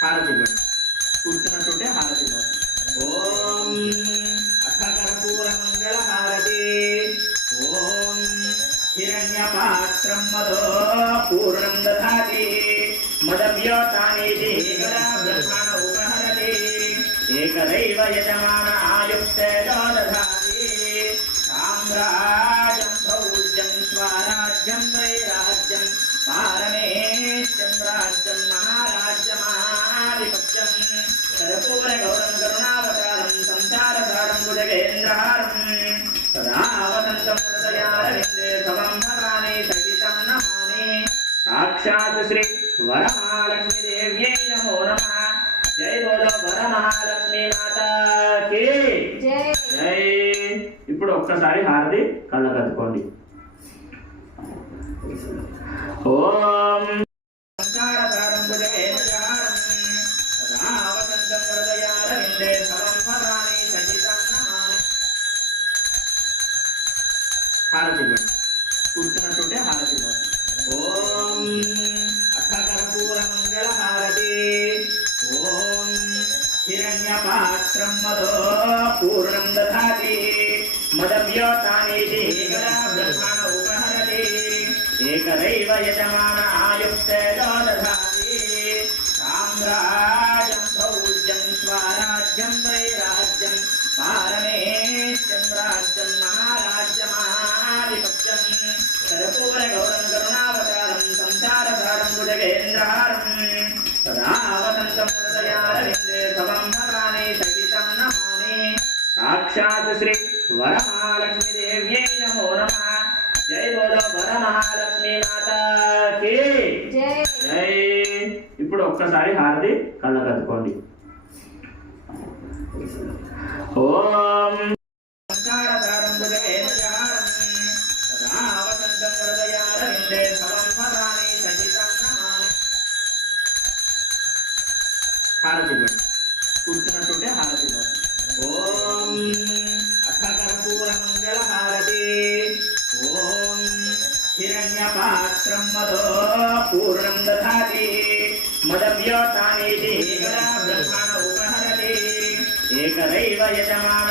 హారతి ఇవ్వండి. కూర్చున్నట్టుంటే హారతి ఇవ్వండి. ఓం అథ కర్పూర మంగళ హారతి. ఓం హిరణ్యపాత్రం మదో పూర్ణం దధాతి మదవ్యోతానీతి బ్రహ్మణ ఉపహరతి ఏకదైవ యజమాన ఆయుక్తేజో దధాతి సామ్రాజ్యం భౌజ్యం స్వరాజ్యం వైరాజ్యం పారమేశ్యం రాజ్యం మహారాజ్యమాధిపత్యం కర్పూర గౌరం కరుణావతారం సంసారసారం భుజగేంద్రహారం సదా వసంతం హృదయారవిందే భవం భవాని సహితం నమామి. సాక్షాత్ శ్రీ వరమహాలక్ష్మి దేవ్యై నమో నమః. జై బోలో వరమహాలక్ష్మి మాతాకి జై. జై. ఇప్పుడు ఒక్కసారి హారతి కళ్ళకద్దుకోండి. ఓం సంసారసారం భుజగేంద్రహారం సదా వసంతం హృదయారవిందే భవం భవాని సహితం నమామి. హారతి ఇవ్వండి. కూర్చున్నట్టుంటే హారతి ఇవ్వండి. ఓం అథ కర్పూర మంగళ హారతి. ఓం హిరణ్యపాత్రం మదో పూర్ణం దధాతి మదవ్యోతానీతి బ్రహ్మణ ఉపహరతి ఏకదైవ యజమాన ఆయుక్తేజో దధాతి సామ్రాజ్యం భౌజ్యం స్వరాజ్యం వైరాజ్యం పారమేశ్యం రాజ్యం మహారాజ్యమాధిపత్యం కర్పూర గౌరం కరుణావతారం సంసారసారం భుజగేంద్రహారం సదా వసంతం హృదయారవిందే భవం భవాని సహితం నమామి. సాక్షాత్ శ్రీ వరమహాలక్ష్మి దేవ్యై నమో నమః. జై బోలో వరమహాలక్ష్మి మాతాకి జై. జై. ఇప్పుడు ఒక్కసారి హారతి కళ్ళకద్దుకోండి. ఓం సంసారసారం భుజగేంద్రహారం సదా వసంతం హృదయారవిందే భవం భవాని సహితం నమామి. హారతి ఇవ్వండి. కూర్చున్నట్టుంటే హారతి ఇవ్వండి. ఓం అథ కర్పూర మంగళ హారతి. ఓం హిరణ్యపాత్రం మదో పూర్ణం దధాతి మదవ్యోతానీతి బ్రహ్మణ ఉపహరతి ఏకదైవ యజమాన